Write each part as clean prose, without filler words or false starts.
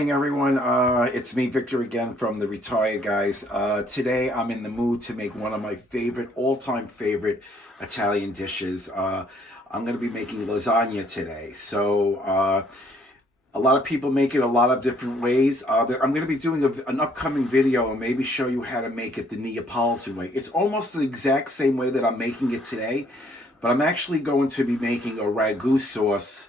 morning, everyone. It's me, Victor, again from the Retired Guys. Today, I'm in the mood to make one of my all-time favorite Italian dishes. I'm going to be making lasagna today. So, a lot of people make it a lot of different ways. I'm going to be doing an upcoming video and maybe show you how to make it the Neapolitan way. It's almost the exact same way that I'm making it today, but I'm actually going to be making a ragu sauce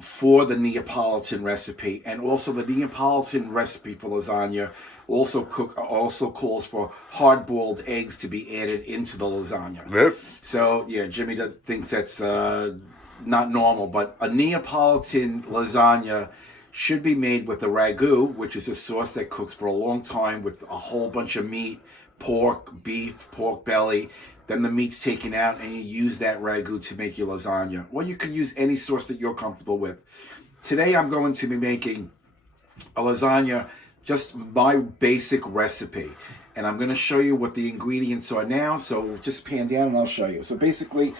for the Neapolitan recipe, and also the Neapolitan recipe for lasagna also calls for hard-boiled eggs to be added into the lasagna. Yep. So yeah, Jimmy thinks that's not normal, but a Neapolitan lasagna should be made with a ragu, which is a sauce that cooks for a long time with a whole bunch of meat, pork, beef, pork belly. Then the meat's taken out and you use that ragu to make your lasagna. Or you can use any sauce that you're comfortable with. Today I'm going to be making a lasagna, just my basic recipe. And I'm going to show you what the ingredients are now. So just pan down and I'll show you. So basically,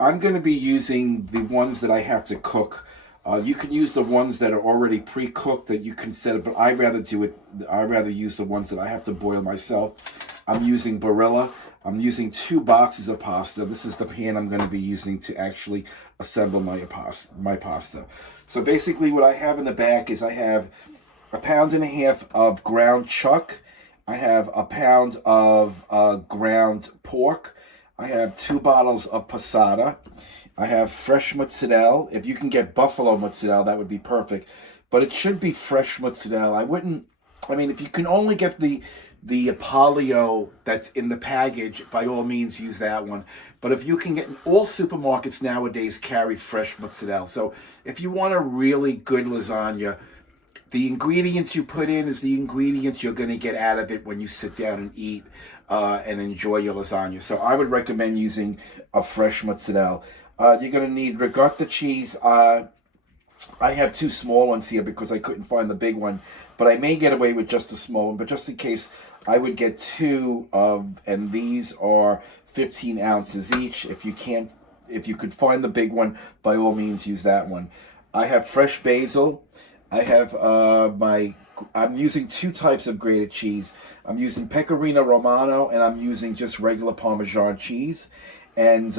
I'm going to be using the ones that I have to cook. You can use the ones that are already pre-cooked that you can set up, but I'd rather use the ones that I have to boil myself. I'm using Barilla. I'm using 2 boxes of pasta. This is the pan I'm going to be using to actually assemble my pasta. So basically what I have in the back is I have 1.5 pounds of ground chuck. I have 1 pound of ground pork. I have 2 bottles of passata. I have fresh mozzarella. If you can get buffalo mozzarella, that would be perfect. But it should be fresh mozzarella. If you can only get the Polio that's in the package, by all means use that one. But if you can get, all supermarkets nowadays carry fresh mozzarella. So if you want a really good lasagna, the ingredients you put in is the ingredients you're going to get out of it when you sit down and eat and enjoy your lasagna. So I would recommend using a fresh mozzarella. You're going to need ricotta cheese. I have 2 small ones here because I couldn't find the big one, but I may get away with just a small one. But just in case, I would get 2 and these are 15 ounces each. If you could find the big one, by all means use that one. I have fresh basil. I have I'm using 2 types of grated cheese. I'm using pecorino romano and I'm using just regular Parmigiano cheese. And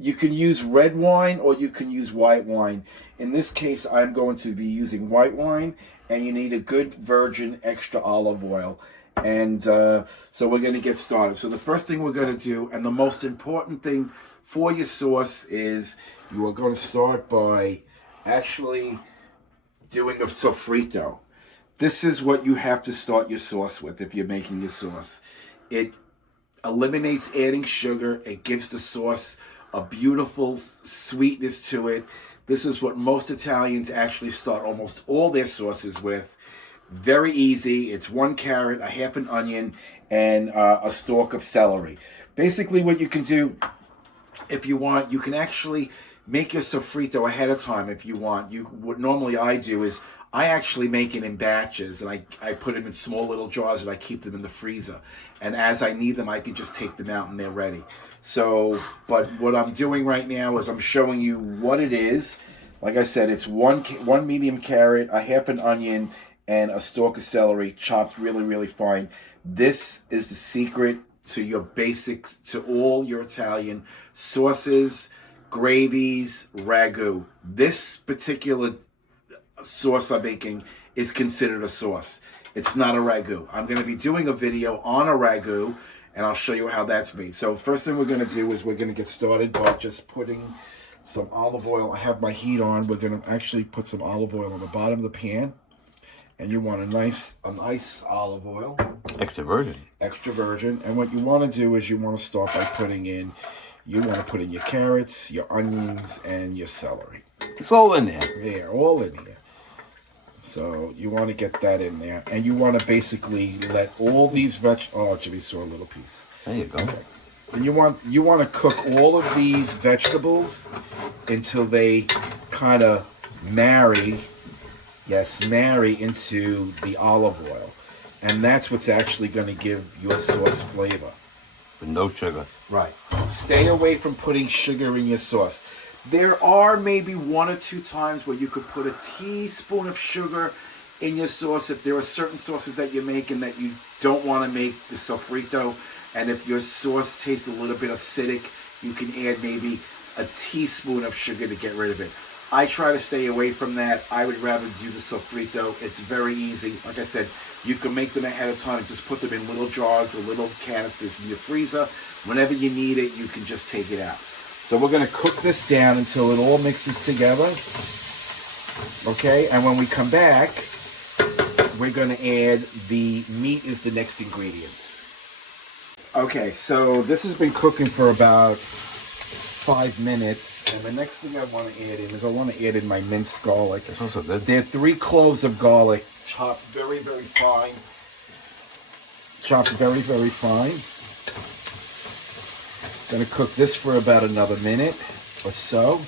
you can use red wine or you can use white wine. In this case, I'm going to be using white wine, and you need a good virgin extra olive oil. And so we're going to get started. So the first thing we're going to do, and the most important thing for your sauce, is you are going to start by actually doing a sofrito. This is what you have to start your sauce with if you're making your sauce. It eliminates adding sugar. It gives the sauce a beautiful sweetness to it. This is what most Italians actually start almost all their sauces with. Very easy. It's 1 carrot, a half an onion, and a stalk of celery. Basically what you can do, if you want, you can actually make your sofrito ahead of time if you want. What normally I do is I actually make it in batches, and I put them in small little jars and I keep them in the freezer. And as I need them, I can just take them out and they're ready. So, but what I'm doing right now is I'm showing you what it is. Like I said, it's one medium carrot, a half an onion, and a stalk of celery chopped really, really fine. This is the secret to your basics, to all your Italian sauces, gravies, ragu. This particular sauce I'm making is considered a sauce. It's not a ragu. I'm going to be doing a video on a ragu, and I'll show you how that's made. So first thing we're going to do is we're going to get started by just putting some olive oil. I have my heat on. We're going to actually put some olive oil on the bottom of the pan. And you want a nice olive oil. Extra virgin. Extra virgin. And what you want to do is you want to start by put in your carrots, your onions, and your celery. It's all in there. They're all in here. So you want to get that in there. And you want to basically let all these oh, Jimmy saw a little piece. There you go. Okay. And you want to cook all of these vegetables until they kind of marry into the olive oil. And that's what's actually going to give your sauce flavor. With no sugar. Right. Stay away from putting sugar in your sauce. There are maybe 1 or 2 times where you could put a teaspoon of sugar in your sauce if there are certain sauces that you're making that you don't want to make the sofrito, and if your sauce tastes a little bit acidic, you can add maybe a teaspoon of sugar to get rid of it. I try to stay away from that. I would rather do the sofrito. It's very easy. Like I said, you can make them ahead of time. Just put them in little jars or little canisters in your freezer. Whenever you need it, you can just take it out. So we're going to cook this down until it all mixes together. Okay, and when we come back, we're going to add the meat is the next ingredients. Okay, so this has been cooking for about 5 minutes. And the next thing I want to add in is I want to add in my minced garlic. That's also good. There are 3 cloves of garlic, chopped very, very fine. Chopped very, very fine. Going to cook this for about another minute or so.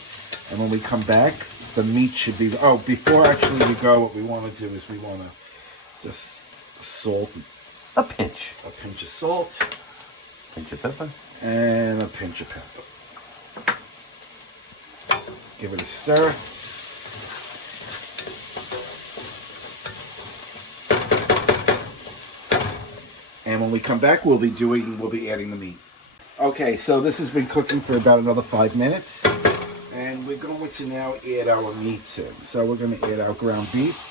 And when we come back, the meat should be... Oh, before actually we go, what we want to do is we want to just salt. A pinch. A pinch of salt. Pinch of pepper. And a pinch of pepper. Give it a stir. And when we come back, we'll be adding the meat. Okay, so this has been cooking for about another 5 minutes. And we're going to now add our meats in. So we're going to add our ground beef.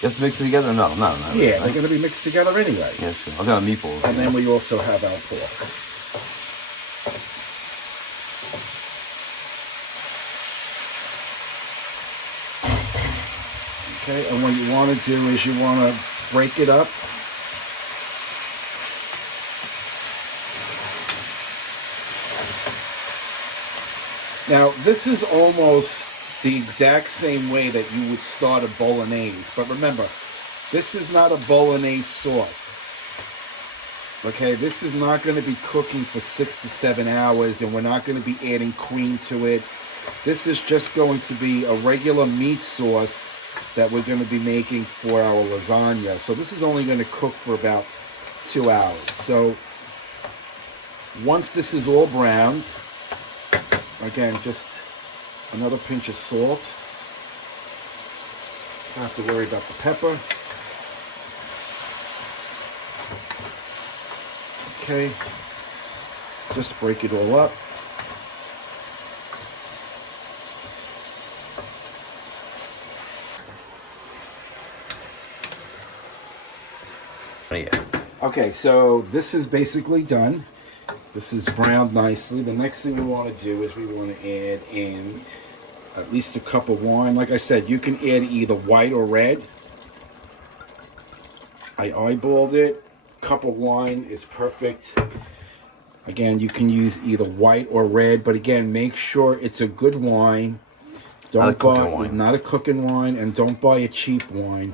Just mix it together? No. Yeah, they're going to be mixed together anyway. Yeah, sure. I'll get meatballs. And then we also have our pork. Okay, and what you want to do is you want to break it up. Now, this is almost the exact same way that you would start a bolognese. But remember, this is not a bolognese sauce. Okay, this is not going to be cooking for 6 to 7 hours, and we're not going to be adding cream to it. This is just going to be a regular meat sauce that we're going to be making for our lasagna. So this is only going to cook for about 2 hours. So once this is all browned, again, just another pinch of salt. Don't have to worry about the pepper. Okay, just break it all up. Yeah. Okay, so this is basically done. This is browned nicely. The next thing we want to do is we want to add in at least a cup of wine. Like I said, you can add either white or red. I eyeballed it. Cup of wine is perfect. Again, you can use either white or red, but again, make sure it's a good wine. Not a cooking wine, and don't buy a cheap wine.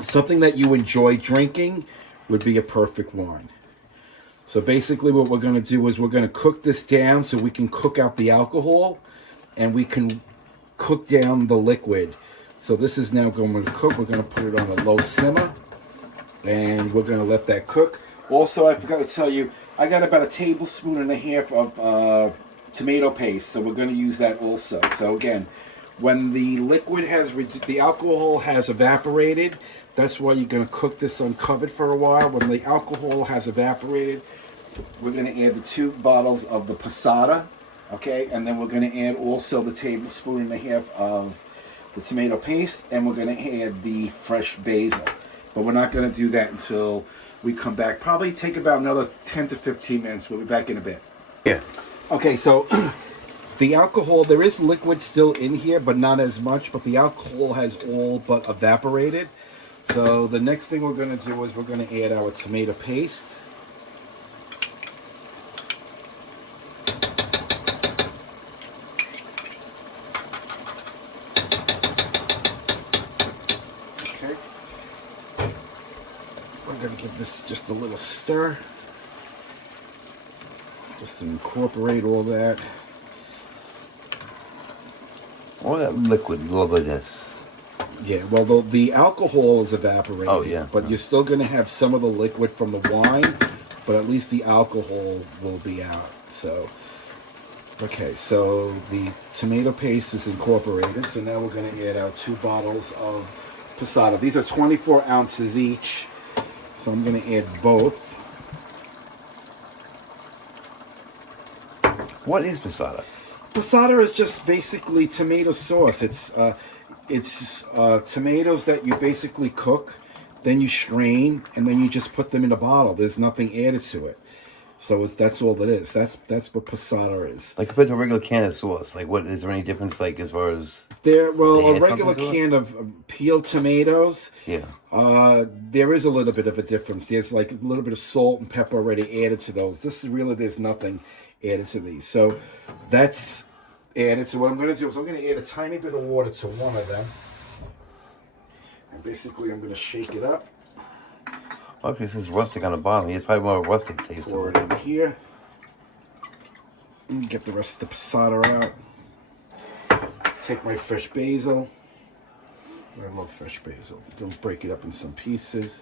Something that you enjoy drinking would be a perfect wine. So basically what we're going to do is we're going to cook this down so we can cook out the alcohol and we can cook down the liquid. So this is now going to cook. We're going to put it on a low simmer and we're going to let that cook. Also, I forgot to tell you, I got about 1.5 tablespoons of tomato paste, so we're going to use that also. So again, when the liquid the alcohol has evaporated, that's why you're going to cook this uncovered for a while. When the alcohol has evaporated, we're going to add the 2 bottles of the passata, okay? And then we're going to add also the 1.5 tablespoons of the tomato paste, and we're going to add the fresh basil. But we're not going to do that until we come back. Probably take about another 10 to 15 minutes. We'll be back in a bit. Yeah. Okay, so the alcohol, there is liquid still in here, but not as much. But the alcohol has all but evaporated. So the next thing we're going to do is we're going to add our tomato paste. Okay. We're going to give this just a little stir. Just to incorporate all that. All that liquid loveliness. Yeah, well, the alcohol is evaporated. Oh, yeah. But you're still going to have some of the liquid from the wine, but at least the alcohol will be out. So Okay, so the tomato paste is incorporated. So now we're going to add our 2 bottles of passata. These are 24 ounces each. So I'm going to add both. What is passata? Passata is just basically tomato sauce. It's tomatoes that you basically cook, then you strain, and then you just put them in a bottle. There's nothing added to it. So that's all it is. That's what passata is. Like compared to a regular can of sauce, like what is there any difference like as far as A add regular something to it? can of peeled tomatoes. Yeah. There is a little bit of a difference. There's like a little bit of salt and pepper already added to those. There's nothing added to these. So that's added. So what I'm going to do is I'm going to add a tiny bit of water to one of them. And basically I'm going to shake it up. Okay, this is rustic on the bottom. It's probably more rustic taste. Pour it in here. And get the rest of the passata out. Take my fresh basil. I love fresh basil. Don't break it up in some pieces.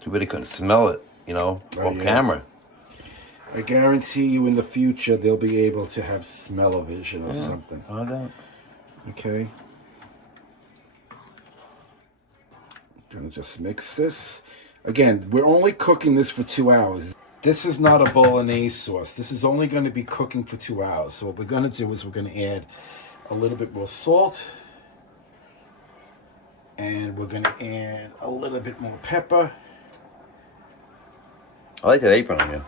Too bad you couldn't smell it, off yeah. camera. I guarantee you in the future they'll be able to have smell-o-vision or something. I don't. Okay. Gonna just mix this. Again, we're only cooking this for 2 hours. This is not a bolognese sauce. This is only going to be cooking for 2 hours. So what we're going to do is we're going to add a little bit more salt. And we're going to add a little bit more pepper. I like that apron on you.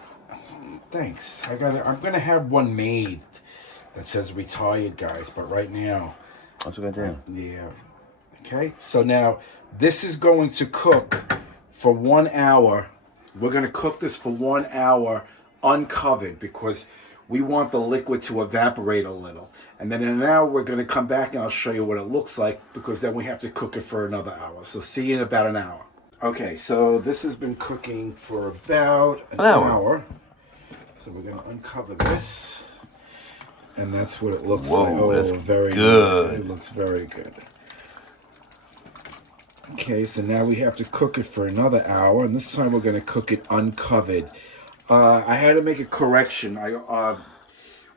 Thanks. I'm going to have one made that says retired, guys. But right now... That's a good idea. Yeah. Okay. So now this is going to cook for 1 hour. We're going to cook this for 1 hour uncovered because we want the liquid to evaporate a little. And then in an hour, we're going to come back and I'll show you what it looks like because then we have to cook it for another hour. So see you in about an hour. Okay, so this has been cooking for about an hour. So we're going to uncover this. And that's what it looks like. Oh, that's very good. It looks very good. Okay, so now we have to cook it for another hour, and this time we're going to cook it uncovered. I had to make a correction.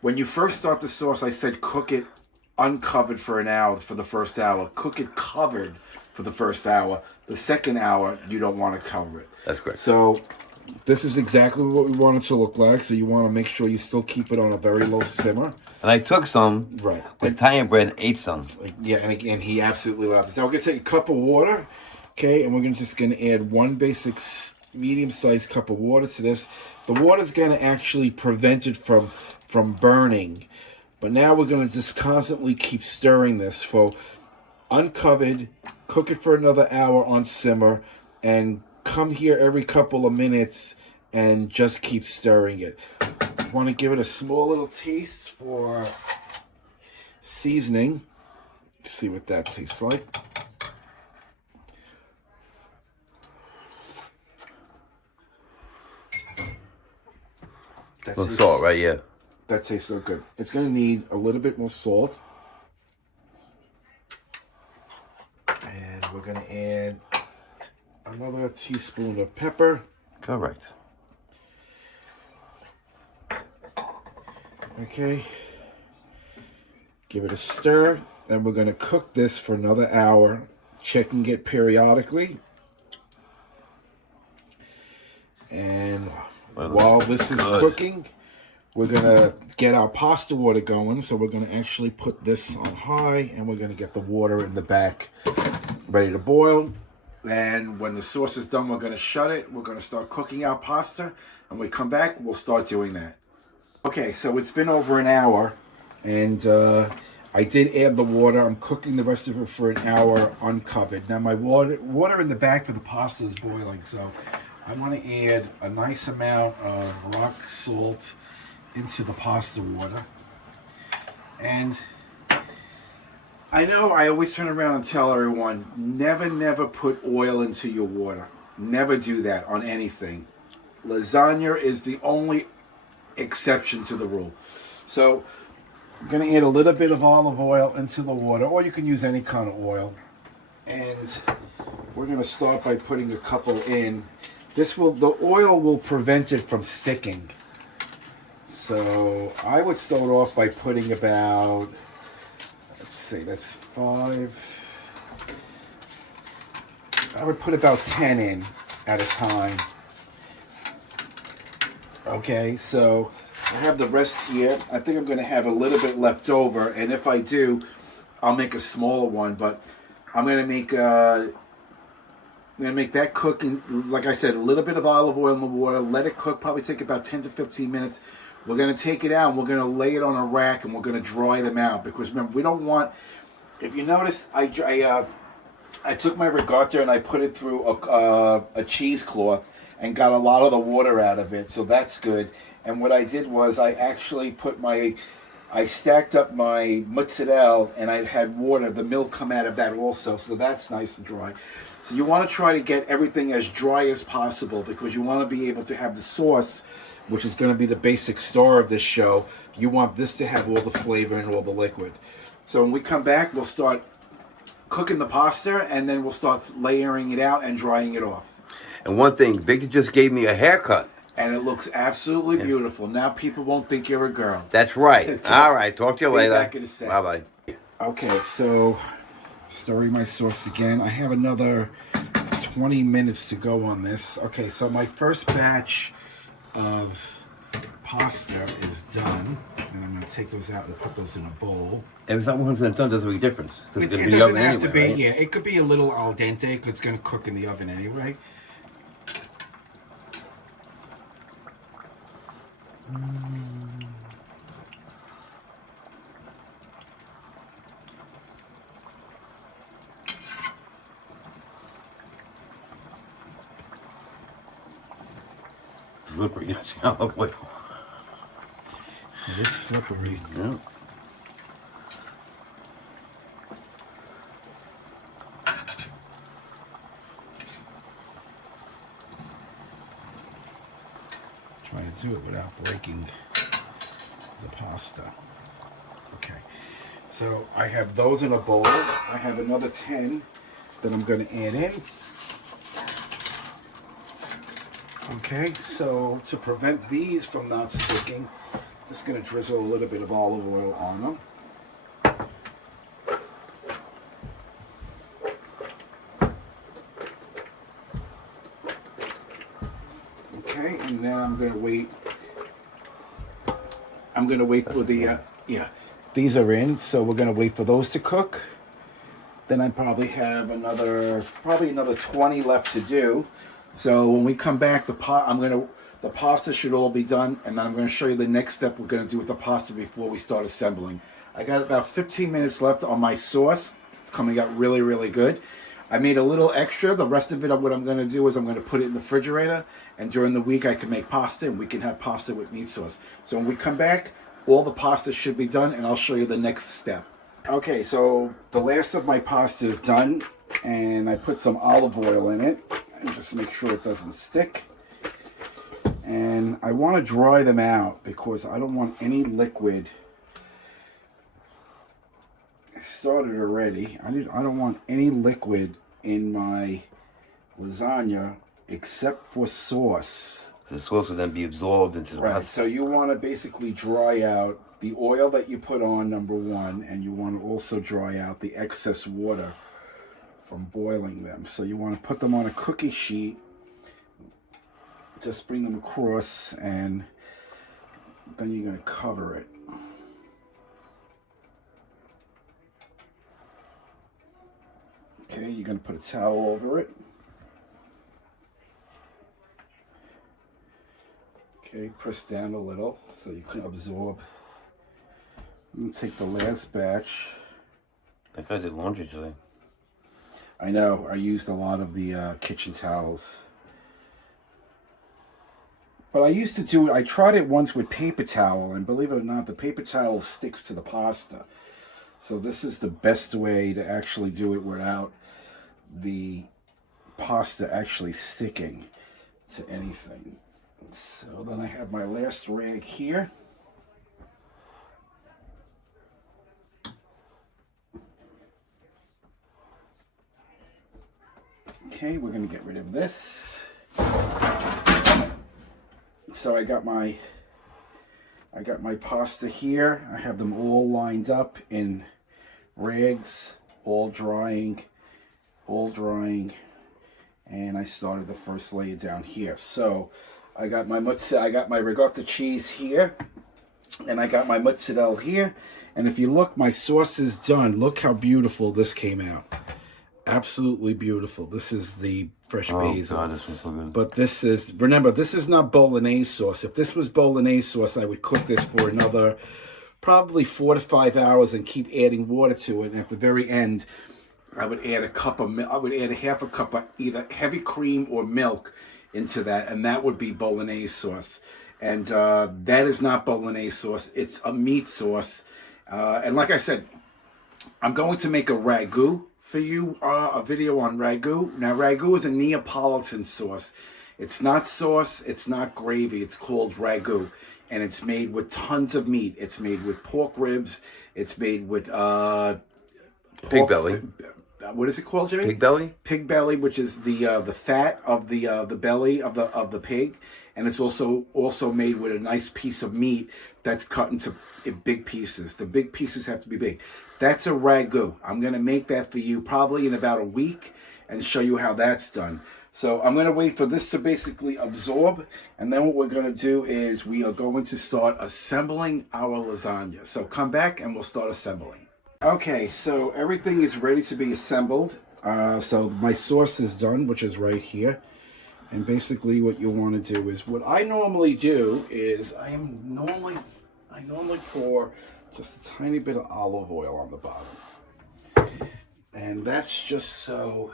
When you first start the sauce, I said cook it uncovered for an hour for the first hour. Cook it covered for the first hour. The second hour, you don't want to cover it. That's correct. So this is exactly what we want it to look like. So you want to make sure you still keep it on a very low simmer. And I took some with Italian bread and ate some. Yeah, and again, he absolutely loves it. Now we're going to take a cup of water, okay, and we're just going to add one basic medium-sized cup of water to this. The water's going to actually prevent it from burning. But now we're going to just constantly keep stirring this for uncovered, cook it for another hour on simmer, and come here every couple of minutes and just keep stirring it. Want to give it a small little taste for seasoning. See what that tastes like. A little salt, right? Yeah. That tastes so good. It's going to need a little bit more salt. And we're going to add another teaspoon of pepper. Correct. Okay. Give it a stir. And we're going to cook this for another hour. Checking it periodically. And while this is cooking, we're going to get our pasta water going. So we're going to actually put this on high. And we're going to get the water in the back ready to boil. And when the sauce is done, we're going to shut it. We're going to start cooking our pasta. And when we come back, we'll start doing that. Okay, so it's been over an hour. And I did add the water. I'm cooking the rest of it for an hour uncovered. Now my water in the back for the pasta is boiling. So I want to add a nice amount of rock salt into the pasta water. And I know I always turn around and tell everyone, never put oil into your water. Never do that on anything. Lasagna is the only exception to the rule. So I'm going to add a little bit of olive oil into the water, or you can use any kind of oil. And we're going to start by putting a couple in. the oil will prevent it from sticking. So I would start off by putting about, let's see, that's 5. I would put about 10 in at a time. Okay, so I have the rest here. I think I'm going to have a little bit left over, and if I do, I'll make a smaller one. But I'm going to make that cook in, like I said, a little bit of olive oil in the water. Let it cook. Probably take about 10 to 15 minutes. We're going to take it out, and we're going to lay it on a rack, and we're going to dry them out. Because remember, we don't want. If you notice, I took my ricotta and I put it through a cheesecloth and got a lot of the water out of it, so that's good. And what I did was I actually I stacked up my mozzarella and I had water, the milk come out of that also, so that's nice and dry. So you want to try to get everything as dry as possible because you want to be able to have the sauce, which is going to be the basic star of this show. You want this to have all the flavor and all the liquid. So when we come back, we'll start cooking the pasta, and then we'll start layering it out and drying it off. And one thing, Victor just gave me a haircut. And it looks absolutely beautiful. Now people won't think you're a girl. That's right. All right, talk to you later. Back in a sec. Bye-bye. Okay, so stirring my sauce again. I have another 20 minutes to go on this. Okay, so my first batch of pasta is done. And I'm going to take those out and put those in a bowl. If it's not 100% done, doesn't make a difference. It doesn't have to be, right? Yeah, it could be a little al dente because it's going to cook in the oven anyway. Slippery. Oh, wait. It is slippery. Yeah. Try to do it without breaking the pasta. Okay, so I have those in a bowl. I have another 10 that I'm going to add in. Okay, so to prevent these from not sticking, just going to drizzle a little bit of olive oil on them. Okay, and then I'm going to wait. I'm going to wait for the, these are in, so we're going to wait for those to cook. Then I probably have another 20 left to do. So when we come back, the pasta should all be done, and then I'm going to show you the next step we're going to do with the pasta before we start assembling. I got about 15 minutes left on my sauce. It's coming out really, really good. I made a little extra. The rest of it, what I'm going to do is I'm going to put it in the refrigerator, and during the week I can make pasta, and we can have pasta with meat sauce. So when we come back, all the pasta should be done, and I'll show you the next step. Okay, so the last of my pasta is done, and I put some olive oil in it, and just make sure it doesn't stick. And I want to dry them out because I don't want any liquid. I started already. I don't want any liquid in my lasagna except for sauce. The sauce will then be absorbed into the pasta. So you want to basically dry out the oil that you put on, number one, and you want to also dry out the excess water from boiling them. So you want to put them on a cookie sheet, just bring them across, and then you're going to cover it. Okay, you're going to put a towel over it. Okay, press down a little so you can absorb. I'm going to take the last batch. That guy did laundry today. I know, I used a lot of the kitchen towels. But I used to do it, I tried it once with paper towel, and believe it or not, the paper towel sticks to the pasta. So this is the best way to actually do it without the pasta actually sticking to anything. So then I have my last rag here. Okay, we're going to get rid of this. So I got my pasta here. I have them all lined up in rags, all drying, and I started the first layer down here. So I got my ricotta cheese here, and I got my mozzarella here. And if you look, my sauce is done. Look how beautiful this came out. Absolutely beautiful. This is the fresh basil. God, this was so good. But this is, remember, this is not bolognese sauce. If this was bolognese sauce, I would cook this for another probably 4 to 5 hours and keep adding water to it. And at the very end, I would add a half a cup of either heavy cream or milk into that, and that would be bolognese sauce. And that is not bolognese sauce. It's a meat sauce. And like I said, I'm going to make a ragu for you, a video on ragu. Now, ragu is a Neapolitan sauce. It's not sauce, it's not gravy, it's called ragu. And it's made with tons of meat. It's made with pork ribs. It's made with Pig belly. What is it called, Jimmy? Pig belly? Pig belly, which is the fat of the belly of the pig, and it's also made with a nice piece of meat that's cut into big pieces. The big pieces have to be big. That's a ragu. I'm gonna make that for you probably in about a week and show you how that's done. So I'm gonna wait for this to basically absorb, and then what we're gonna do is we are going to start assembling our lasagna. So come back and we'll start assembling. Okay, so everything is ready to be assembled. So my sauce is done, which is right here. And basically what you want to do is, what I normally do is, I normally pour just a tiny bit of olive oil on the bottom. And that's just so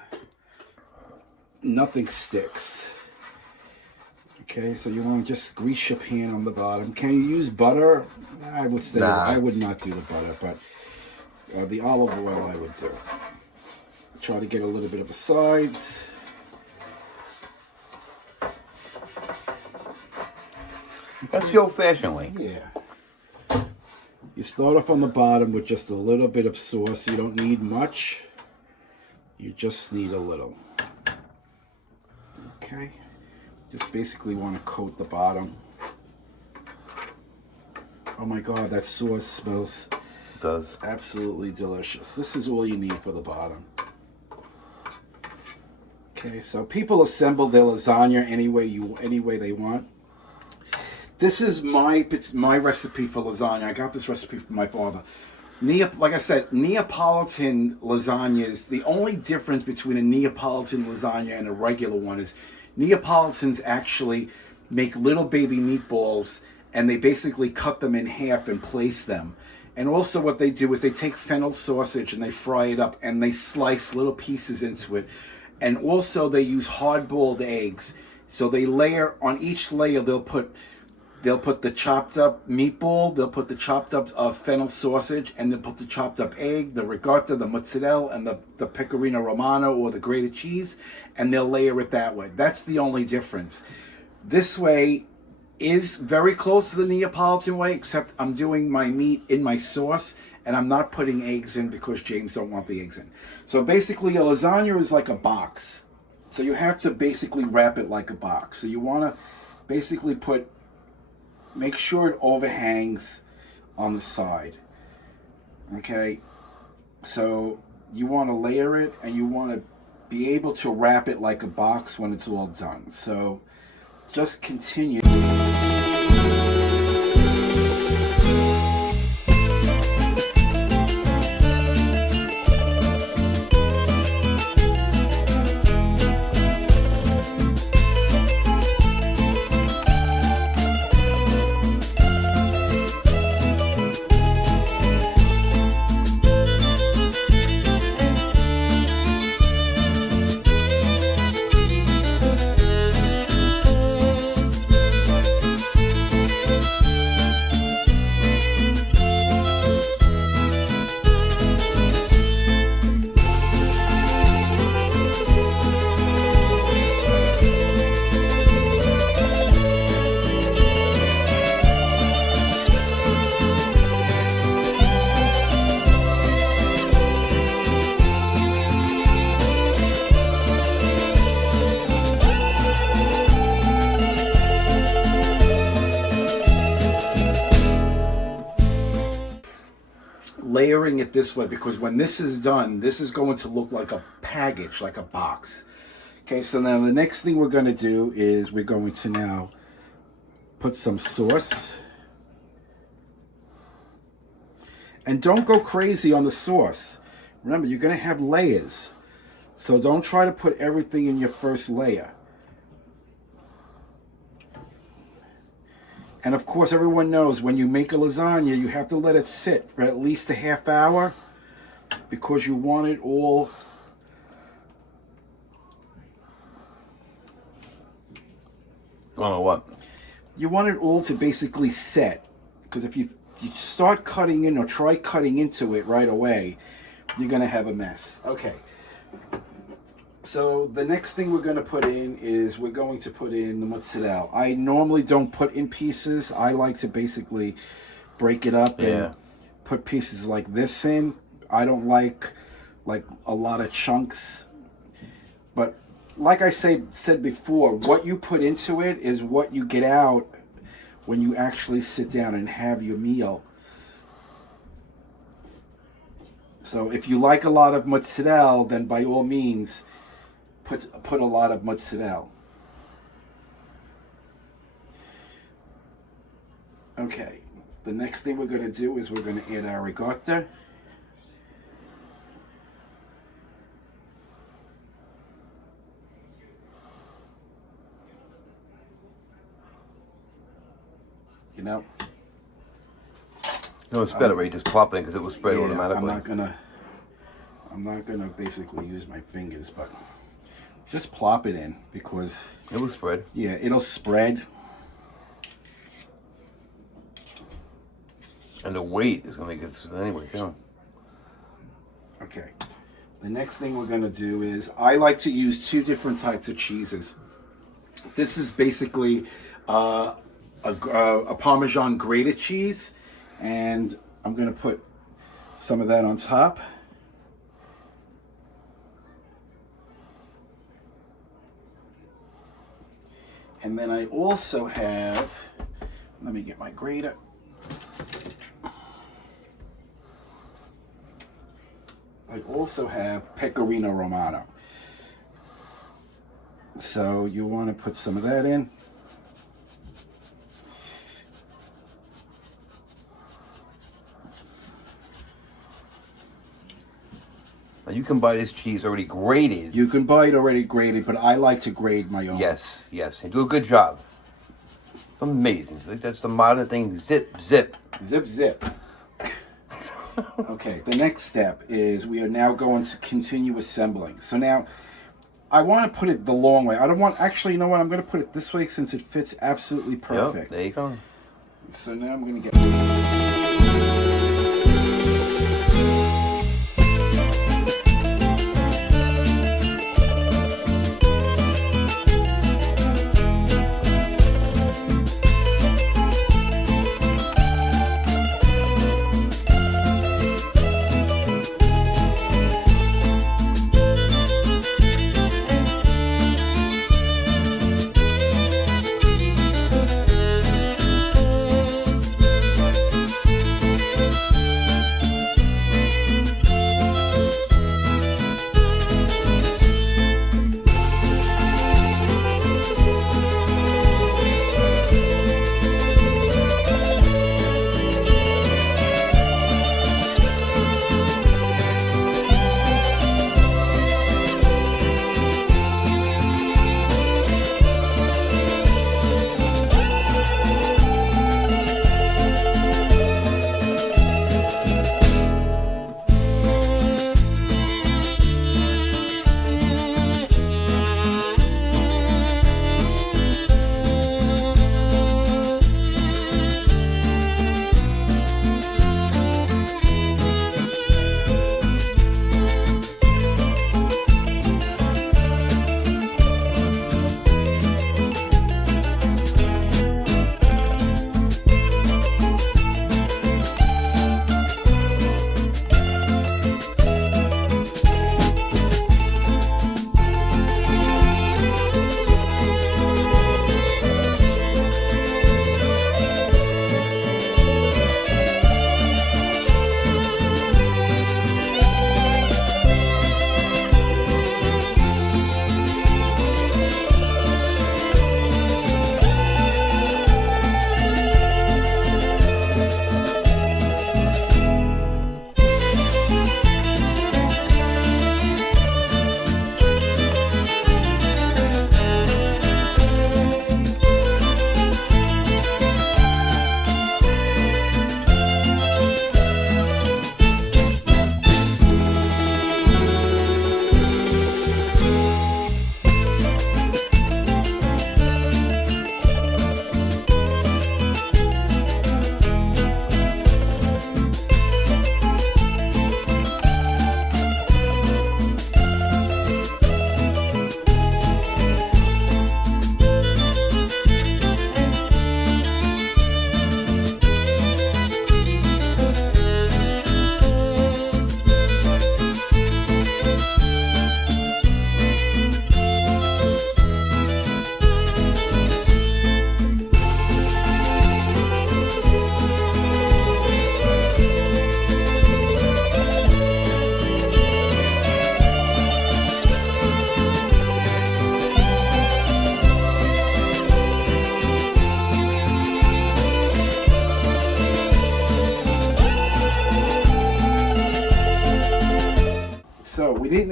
nothing sticks. Okay, so you want to just grease your pan on the bottom. Can you use butter? I would say I would not do the butter, but the olive oil I would do. Try to get a little bit of the sides. That's the old-fashioned way. Yeah. You start off on the bottom with just a little bit of sauce. You don't need much. You just need a little. Okay. Just basically want to coat the bottom. Oh my God, that sauce smells Does. absolutely delicious. This is all you need for the bottom. Okay, so people assemble their lasagna any way they want. This is my recipe for lasagna. I got this recipe from my father. Like I said, Neapolitan lasagnas, the only difference between a Neapolitan lasagna and a regular one is Neapolitans actually make little baby meatballs, and they basically cut them in half and place them. And also what they do is they take fennel sausage and they fry it up and they slice little pieces into it. And also they use hard-boiled eggs. So they layer, on each layer they'll put the chopped up meatball, they'll put the chopped up fennel sausage, and they'll put the chopped up egg, the ricotta, the mozzarella, and the pecorino romano or the grated cheese, and they'll layer it that way. That's the only difference. This way is very close to the Neapolitan way, except I'm doing my meat in my sauce, and I'm not putting eggs in because James don't want the eggs in. So basically a lasagna is like a box. So you have to basically wrap it like a box. So you want to basically make sure it overhangs on the side. Okay, so you want to layer it and you want to be able to wrap it like a box when it's all done. So just continue. layering it this way because when this is done, this is going to look like a package, like a box. Okay, so now the next thing we're going to do is we're going to now put some sauce. And don't go crazy on the sauce. Remember, you're going to have layers. So don't try to put everything in your first layer. And of course, everyone knows when you make a lasagna, you have to let it sit for at least a half hour because you want it all Oh, what? you want it all to basically set. Because if you start cutting in or try cutting into it right away, you're going to have a mess. Okay. So the next thing we're going to put in is we're going to put in the mozzarella. I normally don't put in pieces. I like to basically break it up and put pieces like this in. I don't like a lot of chunks. But like I said before, what you put into it is what you get out when you actually sit down and have your meal. So if you like a lot of mozzarella, then by all means, put a lot of mozzarella. Okay, the next thing we're going to do is we're going to add our ricotta. You know? No, it's better where you just plop it in because it will spread Yeah, automatically. I'm not gonna basically use my fingers, but just plop it in because It will spread. yeah, it'll spread. And the weight is going to make it anyway, too. Okay. The next thing we're gonna do is I like to use two different types of cheeses. This is basically a Parmesan grated cheese, and I'm gonna put some of that on top. And then I also have, let me get my grater. I also have pecorino romano. So you want to put some of that in. Now you can buy this cheese already grated. You can buy it already grated, but I like to grate my own. Yes, yes. They do a good job. It's amazing. That's the modern thing. Zip, zip. Zip, zip. Okay, the next step is we are now going to continue assembling. So now, I want to put it the long way. I don't want, actually, you know what? I'm going to put it this way since it fits absolutely perfect. Yep, there you go. So now I'm going to get...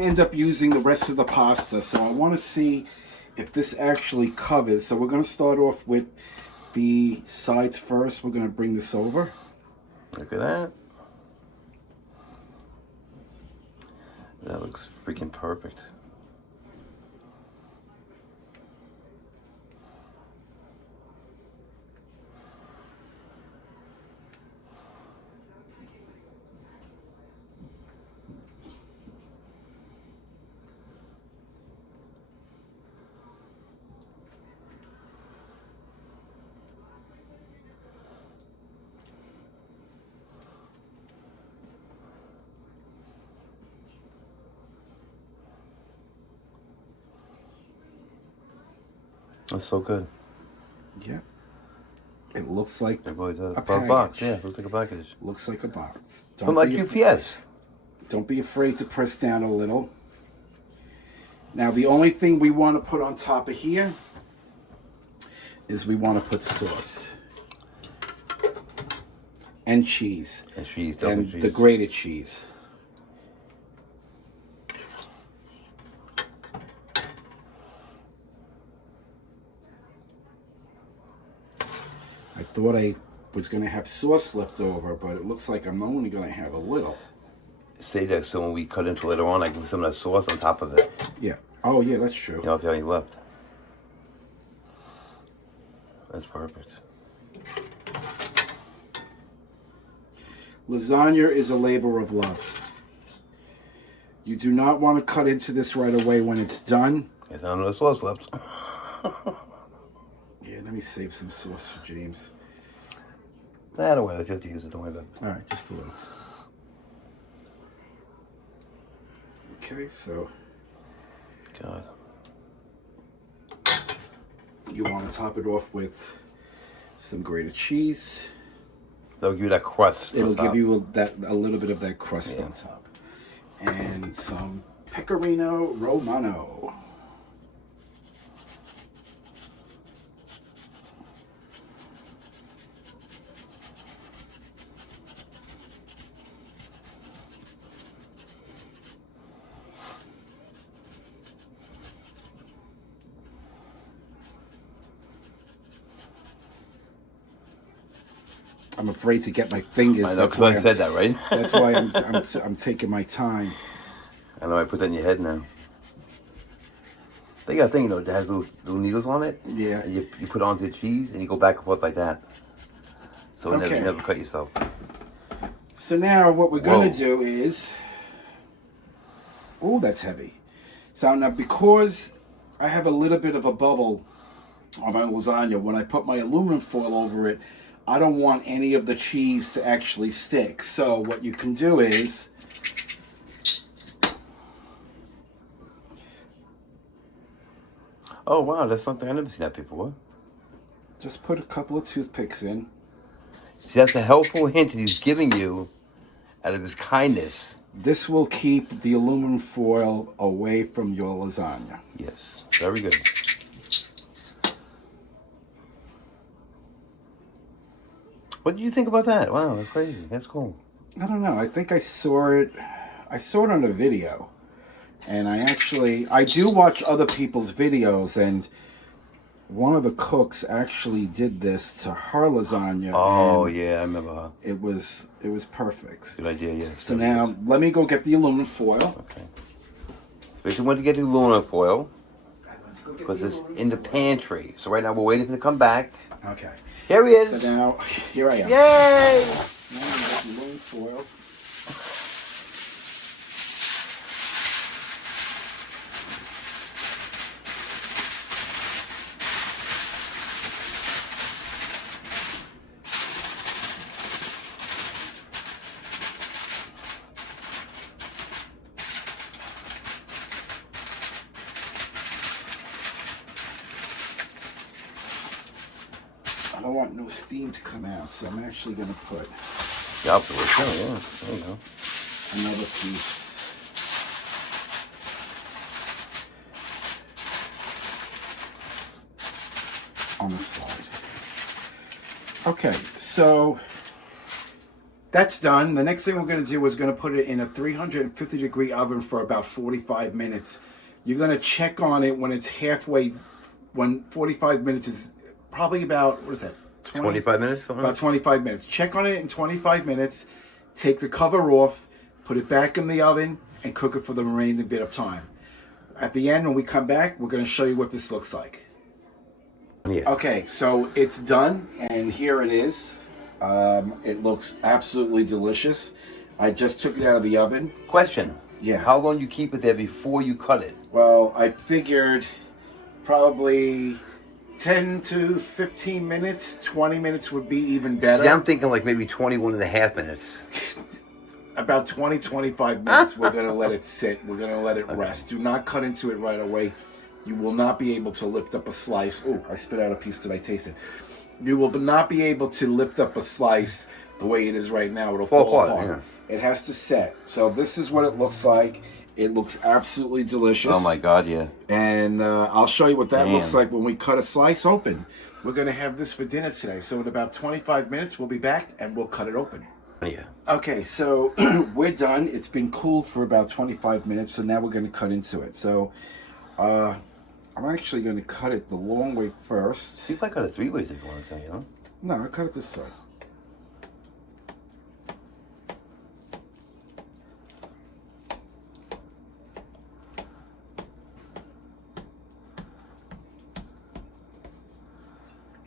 end up using the rest of the pasta, so I want to see if this actually covers. So we're going to start off with the sides first. We're going to bring this over. Look at that. That looks freaking perfect. That's so good. Yeah. It looks like It really does. a Box, package. yeah. It looks like a package. Looks like a box. From like UPS. Don't be afraid to press down a little. Now the only thing we want to put on top of here is we want to put sauce. And cheese. And cheese, and cheese. The grated cheese. I thought I was going to have sauce left over, but it looks like I'm only going to have a little. Say that so when we cut into later on, I can put some of that sauce on top of it. Yeah. Oh, yeah, that's true. You know, if you have any left. That's perfect. Lasagna is a labor of love. You do not want to cut into this right away when it's done. There's not enough sauce left. Yeah, let me save some sauce for James. Nah, don't worry. If you have to use it, don't worry about it. All right, just a little. Okay, so God. you want to top it off with some grated cheese. That'll give you that crust. It'll give you a little bit of that crust Yeah. on top. And some pecorino romano. I'm afraid to get my fingers. I know, because I said that, right? That's why I'm taking my time. I know, I put that in your head now. They got a thing, though, that has little needles on it. Yeah. And you put it onto the cheese, and you go back and forth like that. So Okay. you never cut yourself. So now what we're going to do is... Oh, that's heavy. So now because I have a little bit of a bubble on my lasagna, when I put my aluminum foil over it, I don't want any of the cheese to actually stick. So what you can do is... Oh, wow, that's something I've never seen that before. just put a couple of toothpicks in. See, that's a helpful hint that he's giving you out of his kindness. This will keep the aluminum foil away from your lasagna. Yes, very good. What did you think about that? Wow, that's crazy. That's cool. I don't know. I think I saw it. I saw it on a video, and I do watch other people's videos, and one of the cooks actually did this to her lasagna. Oh yeah, I remember her. It was perfect. Good idea, yeah. So now let me go get the aluminum foil. Okay. Especially when to get the aluminum foil because it's in the pantry. So right now we're waiting for him to come back. Okay. Here he is. So now here I am. Yay! Now I'm gonna get the aluminum foil. I don't want no steam to come out, so I'm actually going to put The opposite way, too, yeah. There you go. another piece. On the side. Okay, so That's done. The next thing we're going to do is going to put it in a 350 degree oven for about 45 minutes. You're going to check on it when it's halfway, when 45 minutes is probably about, what is that? 25 minutes? Something? About 25 minutes. Check on it in 25 minutes. Take the cover off, put it back in the oven, and cook it for the remaining bit of time. At the end, when we come back, we're going to show you what this looks like. Yeah. Okay, so it's done, and here it is. It looks absolutely delicious. I just took it out of the oven. Question. Yeah. How long do you keep it there before you cut it? Well, I figured probably 10 to 15 minutes. 20 minutes would be even better. See, I'm thinking like maybe 21 and a half minutes. About 20, 25 minutes, we're going to let it sit. We're going to let it rest. Do not cut into it right away. You will not be able to lift up a slice. Oh, I spit out a piece that I tasted. You will not be able to lift up a slice the way it is right now. It'll fall apart. Yeah. It has to set. So this is what it looks like. It looks absolutely delicious. Oh my God, yeah. And I'll show you what that looks like when we cut a slice open. We're going to have this for dinner today. So in about 25 minutes, we'll be back and we'll cut it open. Yeah. Okay, so we're done. It's been cooled for about 25 minutes. So now we're going to cut into it. So I'm actually going to cut it the long way first. You might cut it 3 ways if you want to, you know? No, I cut it this way.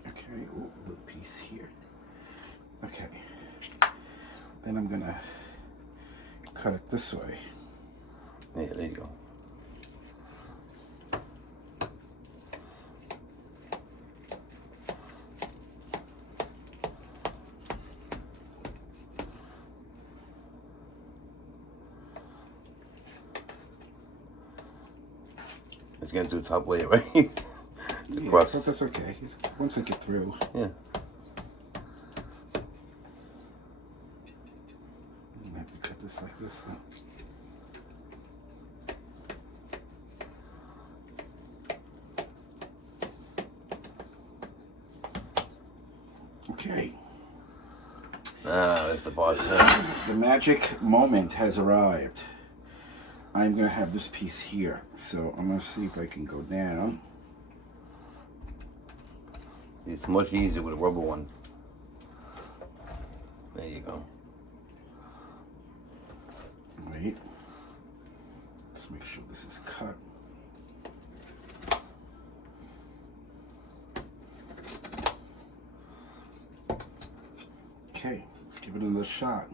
Okay, ooh, a little piece here. Okay. Then I'm going to cut it this way. Yeah, there you go. It's going to do top layer, right? Yeah, crust. but that's okay. Once I get through. Yeah. I have to cut this like this now. Okay. That's the body. The magic moment has arrived. I'm going to have this piece here. So I'm going to see if I can go down. It's much easier with a rubber one. There you go. Wait. Let's make sure this is cut. Okay, let's give it another shot.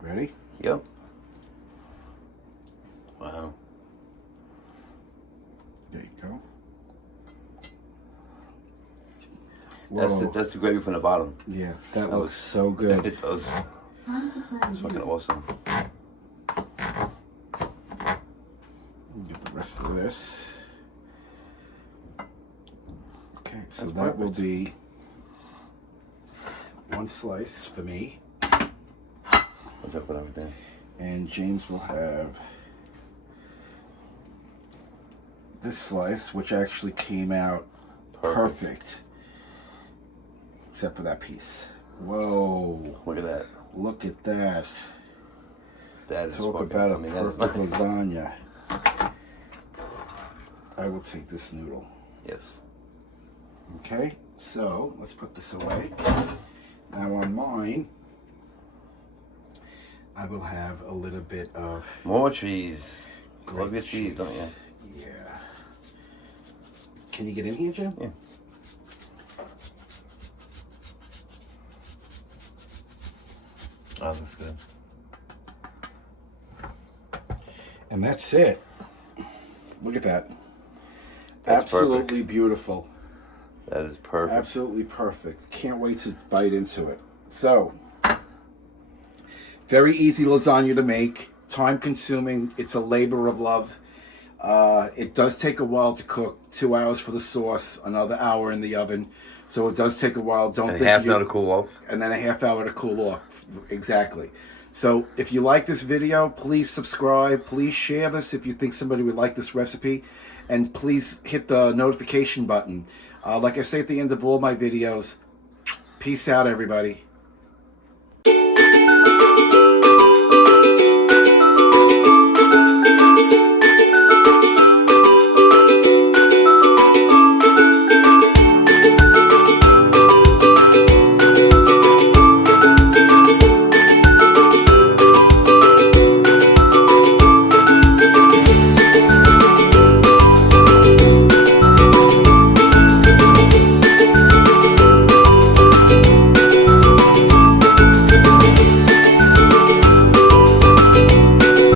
Ready? Yep. Wow. There you go. That's the gravy from the bottom. Yeah, that looks so good. It does. It's fucking awesome. Get the rest of this. Okay, so That's that perfect. will be one slice for me, I'll drop it over there. and James will have this slice, which actually came out perfect. Except for that piece. Whoa. Look at that. Look at that. That is Talk fucking, about a I mean, that is perfect nice. lasagna. I will take this noodle. Yes. Okay, so let's put this away. Now on mine, I will have a little bit of More cheese. grated Love your cheese, don't you? Yeah. Can you get in here, Jim? Yeah. Oh, that's good. And that's it. Look at that. That's Absolutely perfect. beautiful. That is perfect. Absolutely perfect. Can't wait to bite into it. So, very easy lasagna to make. Time consuming. It's a labor of love. It does take a while to cook. 2 hours for the sauce. Another hour in the oven. So it does take a while. Don't And think half an you- hour to cool off. and then a half hour to cool off. Exactly. So if you like this video, please subscribe. Please share this if you think somebody would like this recipe. And please hit the notification button. Like I say at the end of all my videos, peace out, everybody.